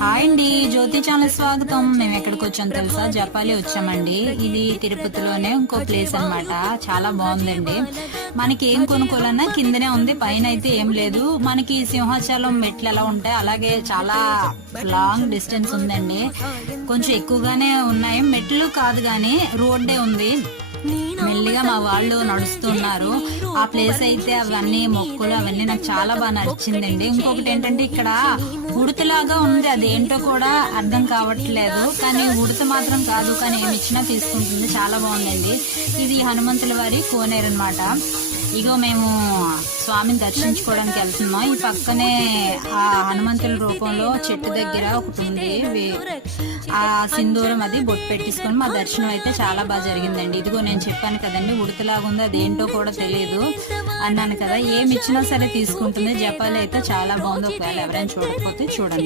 Hi అండి, జ్యోతి channel స్వాగతం. మేము ఎక్కడికి వచ్చాం తెలుసా? జపాలి వచ్చామండి. ఇది తిరుపతిలోనే ఇంకో ప్లేస్ అన్నమాట. చాలా బాగుందండి. మనకి ఏం కొనుక్కోవాలన్నా కిందనే ఉంది, పైన అయితే ఏం లేదు. మనకి సింహాచలం మెట్లు ఎలా ఉంటాయి అలాగే చాలా లాంగ్ డిస్టెన్స్ ఉందండి. కొంచెం ఎక్కువగానే ఉన్నాయి. మెట్లు కాదు గానీ రోడ్డే ఉంది. మెల్లిగా మా వాళ్ళు నడుస్తున్నారు. ఆ ప్లేస్ అయితే అవన్నీ మొక్కులు అవన్నీ నాకు చాలా బాగా నచ్చిందండి. ఇంకొకటి ఏంటంటే ఇక్కడ ఉడతలాగా ఉంది, అదేంటో కూడా అర్థం కావట్లేదు. కానీ ఉడత మాత్రం కాదు, కానీ ఏమి ఇచ్చినా తీసుకుంటుంది. చాలా బాగుందండి. ఇది హనుమంతుల వారి కోనేరు అన్నమాట. ఇగో మేము స్వామిని దర్శించుకోవడానికి వెళ్తున్నాం. ఈ పక్కనే ఆ హనుమంతుల రూపంలో చెట్టు దగ్గర ఒకటి ఉంది. ఆ సింధూరం అది బొట్టు పెట్టించుకొని మా దర్శనం అయితే చాలా బాగా జరిగిందండి. ఇదిగో నేను చెప్పాను కదండి, ఉడతలాగుంది, అదేంటో కూడా తెలియదు అన్నాను కదా. ఏమి ఇచ్చినా సరే తీసుకుంటుంది. జపాలి అయితే చాలా బాగుంది. ఒకవేళ ఎవరైనా చూడకపోతే చూడండి.